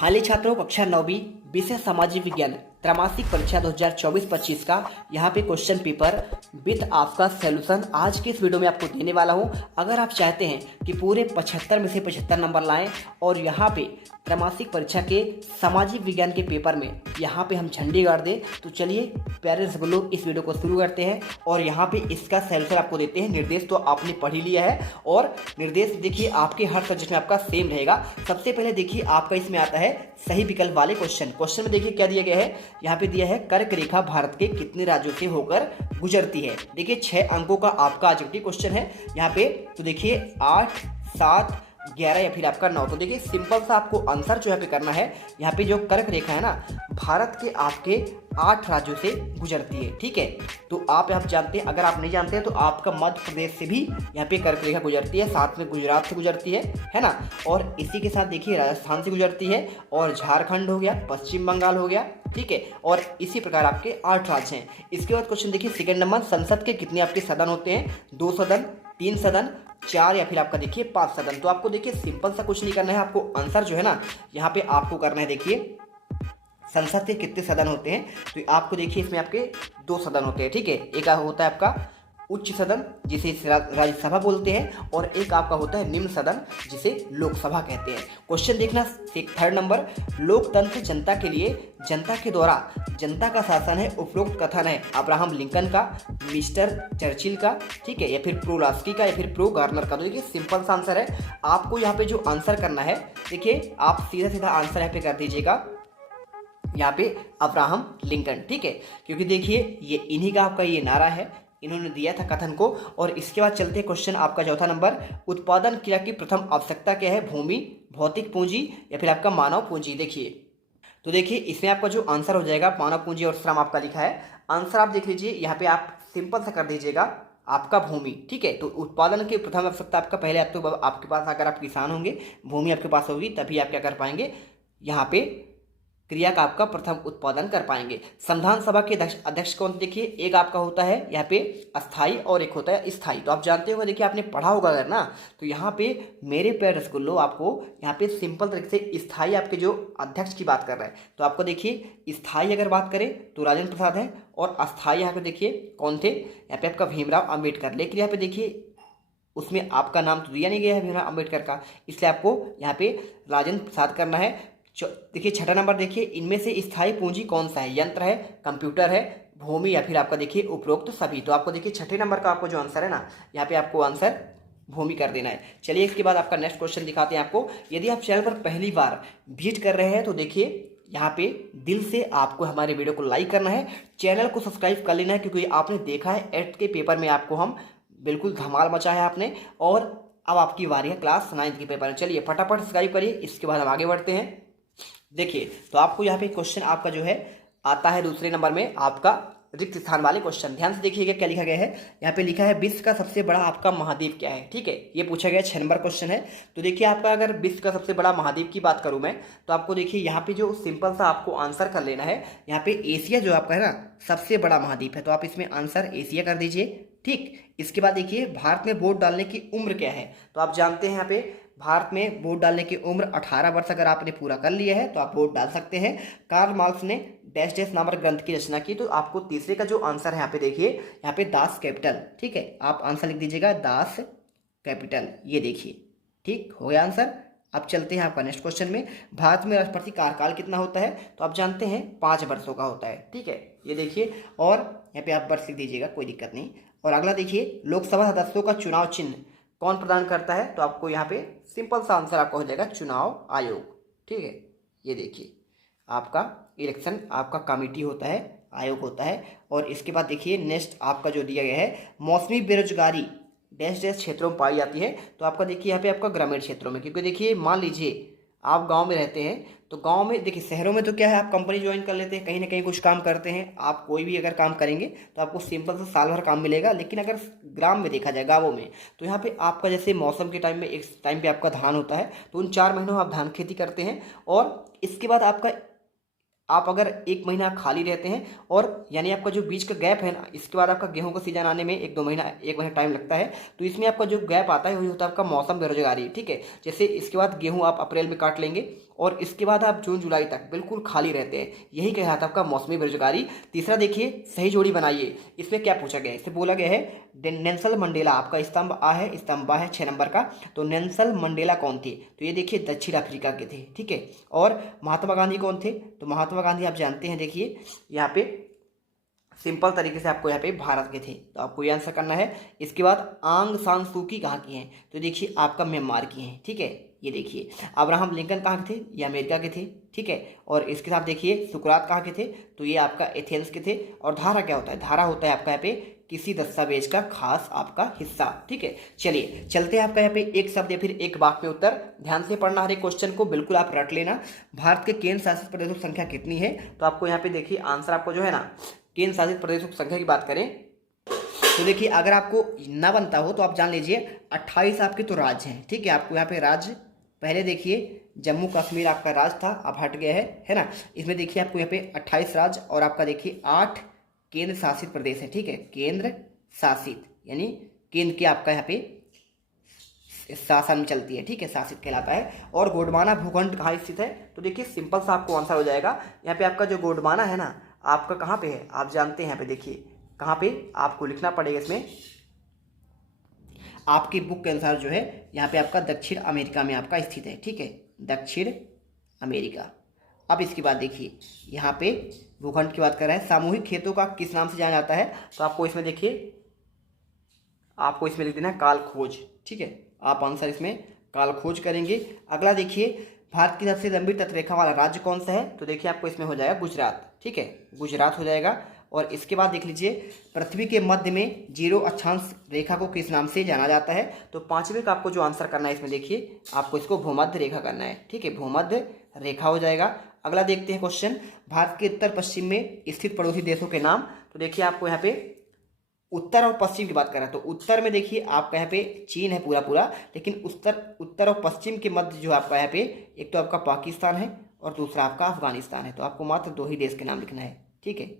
हाली छात्रों कक्षा 9वीं विषय सामाजिक विज्ञान त्रैमासिक परीक्षा 2024-25 का यहाँ पे क्वेश्चन पेपर विथ आपका सॉल्यूशन आज के इस वीडियो में आपको देने वाला हूँ। अगर आप चाहते हैं कि पूरे 75 में से 75 नंबर लाएं और यहाँ पे त्रैमासिक परीक्षा के सामाजिक विज्ञान के पेपर में यहाँ पे हम झंडी गाड़ दें, तो चलिए प्यारे रसगुल्लो इस वीडियो को शुरू करते हैं और यहाँ पे इसका सॉल्यूशन आपको देते हैं। निर्देश तो आपने पढ़ ही लिया है और निर्देश देखिए आपके हर सब्जेक्ट में आपका सेम रहेगा। सबसे पहले देखिए आपका इसमें आता है सही विकल्प वाले क्वेश्चन में देखिए क्या दिया गया है। यहाँ पे दिया है कर्क रेखा भारत के कितने राज्यों से होकर गुजरती है। देखिए 6 अंकों का आपका ऑब्जेक्टिव क्वेश्चन है यहाँ पे। तो देखिए 8, 7, 11 या फिर आपका 9। तो देखिए सिंपल सा आपको आंसर जो यहाँ पे करना है। यहाँ पे जो कर्क रेखा है ना, भारत के आपके 8 राज्यों से गुजरती है। ठीक है, तो आप जानते हैं, अगर आप नहीं जानते हैं तो आपका मध्य प्रदेश से भी यहाँ पे कर्क रेखा गुजरती है, साथ में गुजरात से गुजरती है ना। और इसी के साथ देखिए राजस्थान से गुजरती है और झारखंड हो गया, पश्चिम बंगाल हो गया। ठीक है, और इसी प्रकार आपके 8 राज्य हैं। इसके बाद क्वेश्चन देखिए सेकंड नंबर, संसद के कितने आपके सदन होते हैं? 2 सदन, 3 सदन, 4 या फिर आपका देखिए 5 सदन। तो आपको देखिए सिंपल सा कुछ नहीं करना है, आपको आंसर जो है ना यहाँ पे आपको करना है। देखिए संसद के कितने सदन होते हैं, तो आपको देखिए इसमें आपके 2 सदन होते हैं। ठीक है, एक होता है आपका उच्च सदन जिसे राज्यसभा बोलते हैं और एक आपका होता है निम्न सदन जिसे लोकसभा कहते हैं। क्वेश्चन देखना थर्ड नंबर, लोकतंत्र जनता के लिए, जनता के द्वारा जनता का शासन है। उपरोक्त कथन है अब्राहम लिंकन का, मिस्टर चर्चिल का, ठीक है, या फिर प्रो लास्की का या फिर प्रो गार्नर का। तो देखिए सिंपल सा आंसर है। आपको यहाँ पे जो आंसर करना है, देखिए आप सीधा सीधा आंसर यहाँ पे कर दीजिएगा यहाँ पे अब्राहम लिंकन। ठीक है, क्योंकि देखिए ये इन्हीं का आपका ये नारा है, इन्होंने दिया था कथन को। और इसके बाद चलते हैं क्वेश्चन आपका चौथा नंबर, उत्पादन क्रिया की प्रथम आवश्यकता क्या है? भूमि, भौतिक पूंजी या फिर आपका मानव पूंजी। देखिए तो देखिए इसमें आपका जो आंसर हो जाएगा मानव पूंजी और श्रम आपका लिखा है। आंसर आप देख लीजिए यहाँ पे, आप सिंपल सा कर दीजिएगा आपका भूमि। ठीक है, तो उत्पादन की प्रथम आवश्यकता आपका पहले आप तो आपके पास, अगर आप किसान होंगे, भूमि आपके पास होगी, तभी आप क्या कर पाएंगे, यहाँ पे क्रिया का आपका प्रथम उत्पादन कर पाएंगे। संविधान सभा के अध्यक्ष कौन? देखिए एक आपका होता है यहाँ पे अस्थाई और एक होता है स्थाई। तो आप जानते हो, देखिए आपने पढ़ा होगा अगर ना, तो यहाँ पे मेरे प्यारे रसगुल्लो आपको यहाँ पे सिंपल तरीके से स्थाई आपके जो अध्यक्ष की बात कर रहा है। तो आपको देखिए स्थाई अगर बात करें तो राजेंद्र प्रसाद हैं और अस्थाई यहाँ पे देखिए कौन थे? यहाँ पे आपका भीमराव अम्बेडकर। लेकिन यहाँ पे देखिए उसमें आपका नाम तो दिया नहीं गया है भीमराव अम्बेडकर का, इसलिए आपको यहाँ पे राजेंद्र प्रसाद करना है। देखिए छठा नंबर, देखिए इनमें से स्थायी पूंजी कौन सा है? यंत्र है, कंप्यूटर है, भूमि या फिर आपका देखिए उपरोक्त सभी। तो आपको देखिए छठे नंबर का आपको जो आंसर है ना, यहाँ पे आपको आंसर भूमि कर देना है। चलिए इसके बाद आपका नेक्स्ट क्वेश्चन दिखाते हैं आपको। यदि आप चैनल पर पहली बार विजिट कर रहे हैं तो देखिए यहाँ पे दिल से आपको हमारे वीडियो को लाइक करना है, चैनल को सब्सक्राइब कर लेना है, क्योंकि आपने देखा है 8th के पेपर में आपको हम बिल्कुल धमाल मचा है आपने, और अब आपकी बारी है क्लास 9th के पेपर में। चलिए फटाफट सब्सक्राइब करिए, इसके बाद हम आगे बढ़ते हैं। देखिए तो आपको यहाँ पे क्वेश्चन आपका जो है आता है दूसरे नंबर में आपका रिक्त स्थान वाले क्वेश्चन। ध्यान से देखिएगा क्या लिखा गया है। यहाँ पे लिखा है विश्व का सबसे बड़ा आपका महाद्वीप क्या है? ठीक है, ये पूछा गया 6 नंबर क्वेश्चन है। तो देखिए आपका अगर विश्व का सबसे बड़ा महाद्वीप की बात करूँ मैं, तो आपको देखिए यहाँ पे जो सिंपल सा आपको आंसर कर लेना है। यहाँ पे एशिया जो आपका है ना सबसे बड़ा महाद्वीप है, तो आप इसमें आंसर एशिया कर दीजिए। ठीक, इसके बाद देखिए भारत में वोट डालने की उम्र क्या है? तो आप जानते हैं यहाँ पे भारत में वोट डालने की उम्र 18 वर्ष अगर आपने पूरा कर लिया है तो आप वोट डाल सकते हैं। कार्ल मार्क्स ने डैश डैश नामक ग्रंथ की रचना की। तो आपको तीसरे का जो आंसर है यहाँ पे देखिए, यहाँ पे दास कैपिटल। ठीक है, आप आंसर लिख दीजिएगा दास कैपिटल, ये देखिए। ठीक हो गया आंसर। अब चलते हैं आपका नेक्स्ट क्वेश्चन में। भारत में राष्ट्रपति कार्यकाल कितना होता है? तो आप जानते हैं 5 वर्षों का होता है। ठीक है, ये देखिए, और यहाँ पे आप वर्ष लिख दीजिएगा, कोई दिक्कत नहीं। और अगला देखिए, लोकसभा सदस्यों का चुनाव चिन्ह कौन प्रदान करता है? तो आपको यहाँ पे सिंपल सा आंसर आपका हो जाएगा चुनाव आयोग। ठीक है, ये देखिए आपका इलेक्शन आपका कमेटी होता है, आयोग होता है। और इसके बाद देखिए नेक्स्ट आपका जो दिया गया है, मौसमी बेरोजगारी डैश डैश क्षेत्रों में पाई जाती है। तो आपका देखिए यहाँ पे आपका ग्रामीण क्षेत्रों में, क्योंकि देखिए मान लीजिए आप गांव में रहते हैं, तो गांव में देखिए, शहरों में तो क्या है आप कंपनी ज्वाइन कर लेते हैं, कहीं ना कहीं कुछ काम करते हैं, आप कोई भी अगर काम करेंगे तो आपको सिंपल से साल भर काम मिलेगा। लेकिन अगर ग्राम में देखा जाए, गाँवों में, तो यहाँ पे आपका जैसे मौसम के टाइम में एक टाइम पे आपका धान होता है, तो उन 4 महीनों में आप धान खेती करते हैं। और इसके बाद आपका आप अगर 1 महीना खाली रहते हैं, और यानी आपका जो बीच का गैप है ना, इसके बाद आपका गेहूं का सीजन आने में 1 महीना टाइम लगता है। तो इसमें आपका जो गैप आता है वही होता है आपका मौसम बेरोजगारी। ठीक है, जैसे इसके बाद गेहूं आप अप्रैल में काट लेंगे और इसके बाद आप जून जुलाई तक बिल्कुल खाली रहते हैं, यही कहलाता है आपका मौसमी बेरोजगारी। तीसरा देखिए सही जोड़ी बनाइए, इसमें क्या पूछा गया है, इससे बोला गया है नेल्सन मंडेला, आपका स्तंभ आ है, स्तंभ बा है 6 नंबर का, तो नेल्सन मंडेला कौन थे, तो ये देखिए दक्षिण अफ्रीका के थे, ठीक है। और महात्मा गांधी कौन थे, तो महात्मा गांधी आप जानते हैं, देखिए यहाँ पे सिंपल तरीके से आपको यहाँ पे भारत के थे, तो आपको ये आंसर करना है। इसके बाद आंग सान सू की कहाँ की हैं, तो देखिए आपका म्यांमार की हैं, ठीक है। ये देखिए अब्राहम लिंकन कहाँ के थे, ये अमेरिका के थे, ठीक है। और इसके साथ देखिए सुकरात कहाँ के थे, तो ये आपका एथेंस के थे। और धारा क्या होता है, धारा होता है आपका यहाँ पे किसी दस्तावेज का खास आपका हिस्सा, ठीक है। चलिए चलते हैं आपका यहाँ पे एक शब्द या फिर एक वाक्य में उत्तर, ध्यान से पढ़ना हर एक क्वेश्चन को, बिल्कुल आप रट लेना। भारत के केंद्र शासित प्रदेशों की संख्या कितनी है, तो आपको यहाँ पे देखिए आंसर आपको जो है ना, केंद्र शासित प्रदेशों की संख्या की बात करें तो देखिए अगर आपको ना बनता हो तो आप जान लीजिए 28 आपके तो राज्य हैं, ठीक है। आपको यहाँ पे राज्य पहले देखिए जम्मू कश्मीर आपका राज्य था, अब हट गया है ना। इसमें देखिए आपको यहाँ पे 28 राज्य और आपका देखिए 8 केंद्र शासित प्रदेश है, ठीक है। केंद्र शासित यानी केंद्र के आपका यहाँ पे शासन में चलती है, ठीक है, शासित कहलाता है। और गोंडवाना भूखंड कहाँ स्थित है, तो देखिए सिंपल सा आपको आंसर हो जाएगा। यहाँ पे आपका जो गोंडवाना है ना, आपका कहाँ पे है, आप जानते हैं, यहाँ पे देखिए कहाँ पे आपको लिखना पड़ेगा, इसमें आपकी बुक के अनुसार जो है यहाँ पे आपका दक्षिण अमेरिका में आपका स्थित है, ठीक है, दक्षिण अमेरिका। अब इसके बाद देखिए यहाँ पे भूखंड की बात कर रहे हैं, सामूहिक खेतों का किस नाम से जाना जाता है, तो आपको इसमें देखिए आपको इसमें लिख देना है काल खोज, ठीक है। आप आंसर इसमें काल खोज करेंगे। अगला देखिए भारत की सबसे लंबी तटरेखा वाला राज्य कौन सा है, तो देखिए आपको इसमें हो जाएगा गुजरात, ठीक है, गुजरात हो जाएगा। और इसके बाद देख लीजिए पृथ्वी के मध्य में 0 अक्षांश रेखा को किस नाम से जाना जाता है, तो पांचवें का आपको जो आंसर करना है इसमें देखिए आपको इसको भूमध्य रेखा करना है, ठीक है, भूमध्य रेखा हो जाएगा। अगला देखते हैं क्वेश्चन, भारत के उत्तर पश्चिम में स्थित पड़ोसी देशों के नाम, तो देखिए आपको यहाँ पे उत्तर और पश्चिम की बात करें तो उत्तर में देखिए आपका यहाँ पे चीन है पूरा, लेकिन उत्तर और पश्चिम के मध्य जो आपका यहाँ पे एक तो आपका पाकिस्तान है और दूसरा आपका अफगानिस्तान है, तो आपको मात्र 2 ही देश के नाम लिखना है, ठीक है।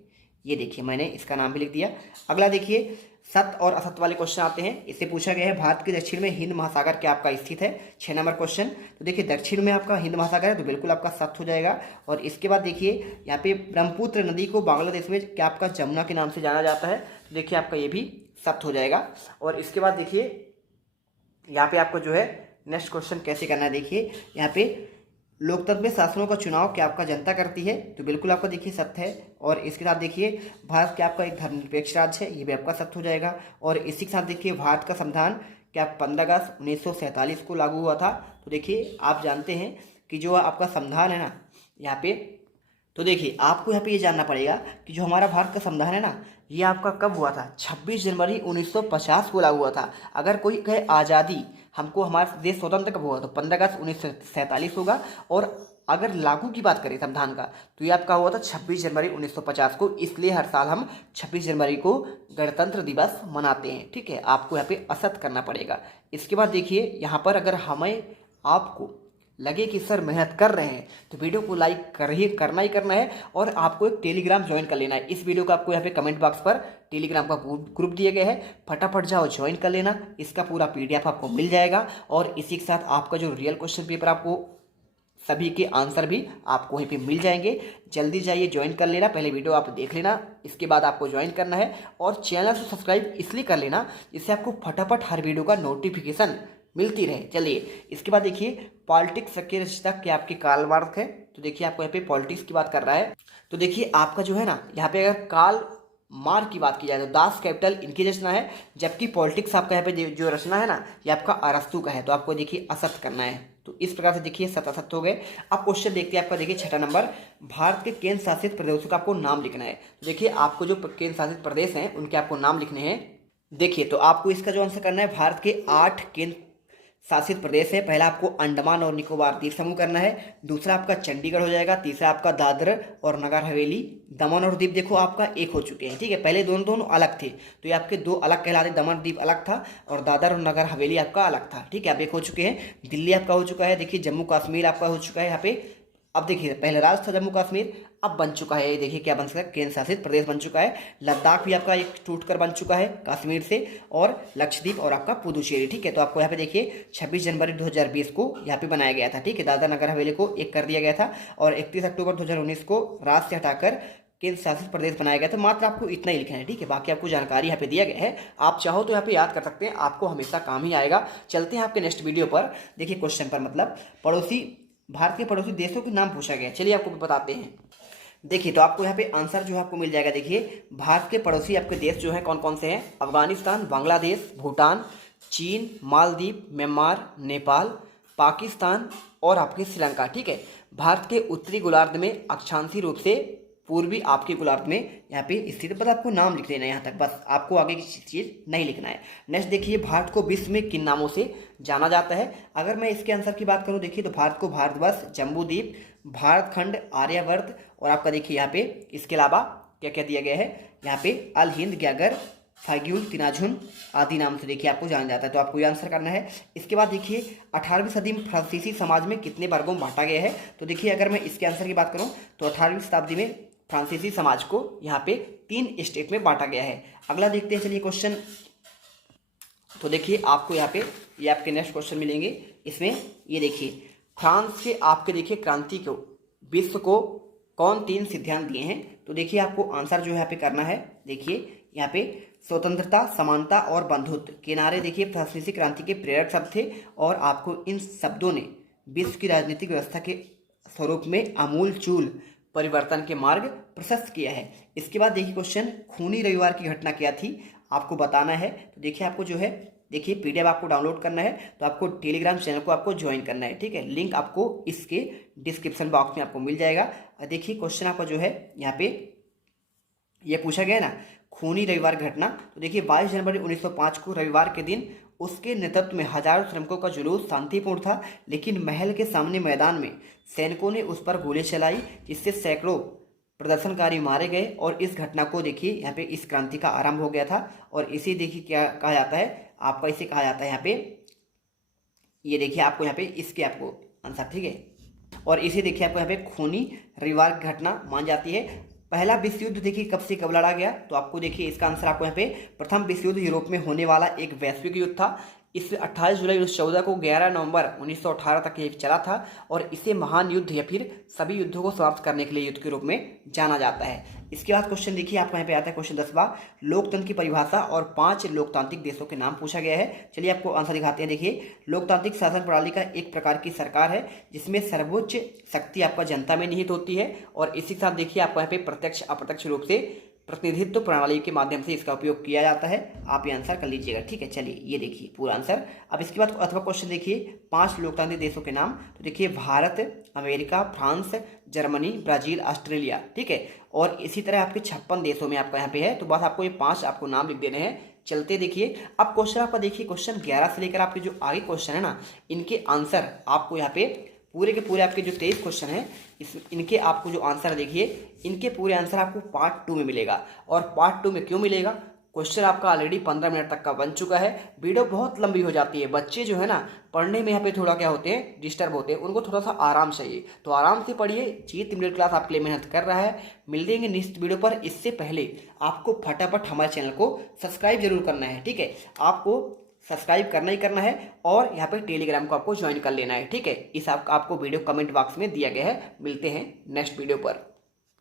ये देखिए मैंने इसका नाम भी लिख दिया। अगला देखिए सत्य और असत्य वाले क्वेश्चन आते हैं। इससे पूछा गया है भारत के दक्षिण में हिंद महासागर क्या आपका स्थित है, 6 नंबर क्वेश्चन। तो देखिए दक्षिण में आपका हिंद महासागर है, तो बिल्कुल आपका सत्य हो जाएगा। और इसके बाद देखिए यहाँ पे ब्रह्मपुत्र नदी को बांग्लादेश में क्या आपका जमुना के नाम से जाना जाता है, तो देखिए आपका ये भी सत्य हो जाएगा। और इसके बाद देखिए यहाँ पे आपको जो है नेक्स्ट क्वेश्चन कैसे करना है, देखिए यहाँ पे लोकतंत्र में शासनों का चुनाव क्या आपका जनता करती है, तो बिल्कुल आपका देखिए सत्य है। और इसके साथ देखिए भारत क्या आपका एक धर्मनिरपेक्ष राज्य है, ये भी आपका सत्य हो जाएगा। और इसी के साथ देखिए भारत का संविधान क्या 15 अगस्त 1947 को लागू हुआ था, तो देखिए आप जानते हैं कि जो आपका संविधान है ना यहाँ पे, तो देखिए आपको यहाँ पे ये जानना पड़ेगा कि जो हमारा भारत का संविधान है ना, ये आपका कब हुआ था, 26 जनवरी 1950 को लागू हुआ था। अगर कोई कहे आज़ादी हमको हमारा देश स्वतंत्र कब हुआ, तो 15 अगस्त 1947 होगा। और अगर लागू की बात करें संविधान का, तो ये आपका हुआ था 26 जनवरी 1950 को, इसलिए हर साल हम 26 जनवरी को गणतंत्र दिवस मनाते हैं, ठीक है। आपको यहाँ पे असत्य करना पड़ेगा। इसके बाद देखिए यहाँ पर अगर हमें आपको लगे कि सर मेहनत कर रहे हैं तो वीडियो को लाइक करना ही करना है, और आपको एक टेलीग्राम ज्वाइन कर लेना है। इस वीडियो का आपको यहाँ पे कमेंट बॉक्स पर टेलीग्राम का ग्रुप दिया गया है, फटाफट जाओ ज्वाइन कर लेना, इसका पूरा PDF आपको मिल जाएगा। और इसी के साथ आपका जो रियल क्वेश्चन पेपर आपको सभी के आंसर भी आपको वहीं पे मिल जाएंगे। जल्दी जाइए ज्वाइन कर लेना, पहले वीडियो आप देख लेना, इसके बाद आपको ज्वाइन करना है। और चैनल को सब्सक्राइब इसलिए कर लेना जिससे आपको फटाफट हर वीडियो का नोटिफिकेशन मिलती रहे। चलिए इसके बाद देखिए पॉलिटिक्स की रचना क्या आपकी कार्ल मार्क्स है, तो देखिए आपको यहाँ पे पॉलिटिक्स की बात कर रहा है, तो देखिए आपका जो है ना यहाँ पे अगर कार्ल मार्क की बात की जाए तो दास कैपिटल इनकी रचना है, जबकि पॉलिटिक्स आपका यहाँ पे जो रचना है ना ये आपका अरस्तु का है, तो आपको देखिए असत्य करना है। तो इस प्रकार से देखिए सत्य असत्य हो गए। अब क्वेश्चन देखते हैं आपका, देखिए 6ठा नंबर, भारत के केंद्र शासित प्रदेशों का आपको नाम लिखना है। देखिए आपको जो केंद्र शासित प्रदेश हैं उनके आपको नाम लिखने हैं। देखिए तो आपको इसका जो आंसर करना है, भारत के 8 केंद्र शासित प्रदेश है। पहला आपको अंडमान और निकोबार द्वीप समूह करना है, दूसरा आपका चंडीगढ़ हो जाएगा, तीसरा आपका दादर और नगर हवेली, दमन और दीप देखो आपका एक हो चुके हैं, ठीक है। पहले दोनों अलग थे, तो ये आपके 2 अलग कहलाते, दमन द्वीप अलग था और दादर और नगर हवेली आपका अलग था, ठीक है। अब एक हो चुके हैं। दिल्ली आपका हो चुका है, देखिए जम्मू कश्मीर आपका हो चुका है यहाँ पे, अब देखिए पहले राज्य था जम्मू कश्मीर, अब बन चुका है, ये देखिए क्या बन चुका है, केंद्र शासित प्रदेश बन चुका है। लद्दाख भी आपका एक टूटकर बन चुका है कश्मीर से, और लक्षद्वीप और आपका पुदुचेरी, ठीक है। तो आपको यहाँ पे देखिए 26 जनवरी 2020 को यहाँ पे बनाया गया था, ठीक है। दादरा नगर हवेली को एक कर दिया गया था, और 31 अक्टूबर 2019 को राज्य से हटाकर केंद्र शासित प्रदेश बनाया गया था। मात्र आपको इतना ही लिखना है, ठीक है। बाकी आपको जानकारी यहाँ पे दिया गया है, आप चाहो तो यहाँ पे याद कर सकते हैं, आपको हमेशा काम ही आएगा। चलते हैं आपके नेक्स्ट वीडियो पर। देखिए क्वेश्चन पर मतलब पड़ोसी, भारत के पड़ोसी देशों के नाम पूछा गया, चलिए आपको बताते हैं। देखिए तो आपको यहाँ पे आंसर जो है आपको मिल जाएगा। देखिए भारत के पड़ोसी आपके देश जो है कौन कौन से हैं, अफगानिस्तान, बांग्लादेश, भूटान, चीन, मालदीव, म्यांमार, नेपाल, पाकिस्तान और आपके श्रीलंका, ठीक है। भारत के उत्तरी गोलार्ध में अक्षांशीय रूप से पूर्वी आपके गोलार्ध में यहाँ पे स्थित, बस आपको नाम लिख देना है यहाँ तक, बस आपको आगे की चीज़ नहीं लिखना है। नेक्स्ट देखिए भारत को विश्व में किन नामों से जाना जाता है। अगर मैं इसके आंसर की बात करूँ, देखिए तो भारत को भारतवर्ष, जम्बूद्वीप, भारत खंड, आर्यवर्त और आपका देखिए यहाँ पे इसके अलावा क्या क्या दिया गया है, यहाँ पे अल हिंद, ग्यागर, फाइग्यूल, तिनाझुन आदि नाम से देखिए आपको जाना जाता है। तो आपको ये आंसर करना है। इसके बाद देखिए 18वीं सदी में फ्रांसीसी समाज में कितने वर्गों में बांटा गया है। तो देखिए अगर मैं इसके आंसर की बात करूँ तो 18वीं शताब्दी में फ्रांसीसी समाज को यहाँ पे 3 स्टेट में बांटा गया है। अगला देखते हैं चलिए क्वेश्चन। तो देखिए आपको यहाँ पे ये आपके नेक्स्ट क्वेश्चन मिलेंगे। इसमें ये देखिए फ्रांस के आपके देखिए क्रांति को विश्व को कौन 3 सिद्धांत दिए हैं। तो देखिए आपको आंसर जो है यहाँ पे करना है। देखिए यहाँ पे स्वतंत्रता, समानता और बंधुत्व के नारे देखिए फ्रांसीसी क्रांति के प्रेरक शब्द थे, और आपको इन शब्दों ने विश्व की राजनीतिक व्यवस्था के स्वरूप में आमूल-चूल परिवर्तन के मार्ग प्रशस्त किया है। इसके बाद देखिए क्वेश्चन, खूनी रविवार की घटना क्या थी, आपको बताना है। तो देखिए आपको जो है देखिए पीडीएफ आपको डाउनलोड करना है, तो आपको टेलीग्राम चैनल को आपको ज्वाइन करना है, ठीक है। लिंक आपको इसके डिस्क्रिप्शन बॉक्स में आपको मिल जाएगा। देखिए क्वेश्चन आपका जो है यहाँ पे ये पूछा गया ना, खूनी रविवार घटना। तो देखिए 22 जनवरी 1905 को रविवार के दिन उसके नेतृत्व में हजारों श्रमिकों का जुलूस शांतिपूर्ण था, लेकिन महल के सामने मैदान में सैनिकों ने उस पर गोली चलाई, जिससे सैकड़ों प्रदर्शनकारी मारे गए। और इस घटना को देखिए यहाँ पे इस क्रांति का आरंभ हो गया था, और इसे देखिए क्या कहा जाता है, आपका इसे कहा जाता है यहाँ पे, ये देखिए आपको यहाँ पे इसके आपको आंसर, ठीक है। और इसे देखिए आपको यहाँ पे खूनी रविवार की घटना मान जाती है। पहला विश्व युद्ध देखिए कब से कब लड़ा गया, तो आपको देखिए इसका आंसर आपको यहाँ पे प्रथम विश्व युद्ध यूरोप में होने वाला एक वैश्विक युद्ध था। इस 28 जुलाई 1914 को 11 नवंबर 1918 तक ये चला था, और इसे महान युद्ध या फिर सभी युद्धों को समाप्त करने के लिए युद्ध के रूप में जाना जाता है। इसके बाद क्वेश्चन देखिए आपको यहाँ पे आता है क्वेश्चन 10वां, लोकतंत्र की परिभाषा और 5 लोकतांत्रिक देशों के नाम पूछा गया है। चलिए आपको आंसर दिखाते हैं। देखिए लोकतांत्रिक शासन प्रणाली का एक प्रकार की सरकार है जिसमें सर्वोच्च शक्ति आपका जनता में निहित होती है, और इसी के साथ देखिए आपको यहाँ पे प्रत्यक्ष अप्रत्यक्ष रूप से प्रतिनिधित्व प्रणाली के माध्यम से इसका उपयोग किया जाता है। आप ये आंसर कर लीजिएगा, ठीक है। चलिए ये देखिए पूरा आंसर। अब इसके बाद अथवा क्वेश्चन देखिए 5 लोकतांत्रिक देशों के नाम। तो देखिए Bharat, America, France, Germany, Brazil, Australia, ठीक है। और इसी तरह आपके 56 देशों में आपका यहाँ पे है। तो बस आपको ये 5 आपको नाम लिख देने हैं। चलते देखिए अब क्वेश्चन आपका देखिए क्वेश्चन 11 से लेकर आपके जो आगे क्वेश्चन है ना, इनके आंसर आपको यहाँ पे पूरे के पूरे आपके जो 23 क्वेश्चन हैं इनके आपको जो आंसर देखिए इनके पूरे आंसर आपको पार्ट 2 में मिलेगा। और पार्ट 2 में क्यों मिलेगा, क्वेश्चन आपका ऑलरेडी 15 मिनट तक का बन चुका है। वीडियो बहुत लंबी हो जाती है, बच्चे जो है ना पढ़ने में यहाँ पे थोड़ा क्या होते हैं, डिस्टर्ब होते हैं, उनको थोड़ा सा आराम चाहिए। तो आराम से पढ़िए, जीत मिडिल क्लास आपके लिए मेहनत कर रहा है। मिल देंगे नेक्स्ट वीडियो पर। इससे पहले आपको फटाफट हमारे चैनल को सब्सक्राइब जरूर करना है, ठीक है। आपको सब्सक्राइब करना ही करना है, और यहाँ पे टेलीग्राम को आपको ज्वाइन कर लेना है, ठीक है। इस आपको वीडियो कमेंट बॉक्स में दिया गया है। मिलते हैं नेक्स्ट वीडियो पर।